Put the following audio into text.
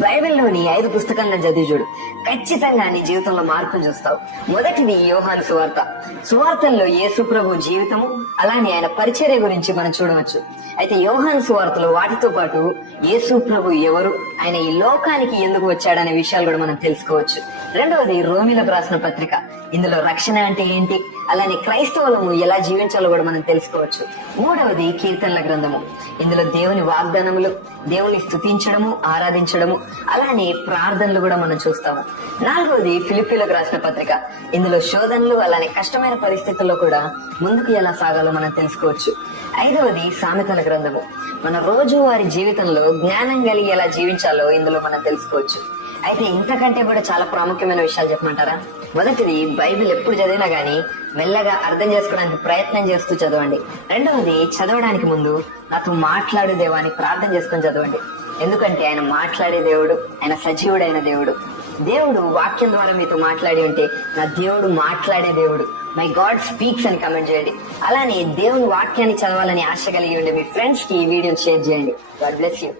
బైబిల్లోని 5 పుస్తకాలను చదివి చూడు, ఖచ్చితంగా నీ జీవితంలో మార్పును చూస్తావు. మొదటిది యోహాను సువార్త. సువార్తల్లో యేసు ప్రభు జీవితము అలానే ఆయన పరిచర్య గురించి మనం చూడవచ్చు. అయితే యోహాను సువార్తలో వాటితో పాటు యేసు ప్రభు ఎవరు, ఆయన ఈ లోకానికి ఎందుకు వచ్చాడనే విషయాలు కూడా మనం తెలుసుకోవచ్చు. రెండవది రోమిలకు రాసిన పత్రిక. ఇందులో రక్షణ అంటే ఏంటి, అలానే క్రైస్తవులము ఎలా జీవించాలో కూడా మనం తెలుసుకోవచ్చు. మూడవది కీర్తనల గ్రంథము. ఇందులో దేవుని వాగ్దానములు, దేవుని స్తుతించడము, ఆరాధించడము, అలానే ప్రార్థనలు కూడా మనం చూస్తాము. నాలుగవది ఫిలిప్పీలకు రాసిన పత్రిక. ఇందులో శోధనలు అలానే కష్టమైన పరిస్థితుల్లో కూడా ముందుకు ఎలా సాగాలో మనం తెలుసుకోవచ్చు. ఐదవది సామెతల గ్రంథము. మన రోజువారి జీవితంలో జ్ఞానం కలిగి ఎలా జీవించాలో ఇందులో మనం తెలుసుకోవచ్చు. అయితే ఇంతకంటే కూడా చాలా ప్రాముఖ్యమైన విషయాలు చెప్పమంటారా? మొదటిది, బైబిల్ ఎప్పుడు చదివినా గానీ మెల్లగా అర్థం చేసుకోవడానికి ప్రయత్నం చేస్తూ చదవండి. రెండవది, చదవడానికి ముందు నాతో మాట్లాడే దేవా అని ప్రార్థన చేసుకొని చదవండి. ఎందుకంటే ఆయన మాట్లాడే దేవుడు, ఆయన సజీవుడైన దేవుడు. దేవుడు వాక్యం ద్వారా మీతో మాట్లాడి ఉంటే, నా దేవుడు మాట్లాడే దేవుడు, మై గాడ్ స్పీక్స్ అని కామెంట్ చేయండి. అలానే దేవుని వాక్యాన్ని చదవాలని ఆశ కలిగి ఉండే మీ ఫ్రెండ్స్ కి ఈ వీడియోని షేర్ చేయండి. God bless you.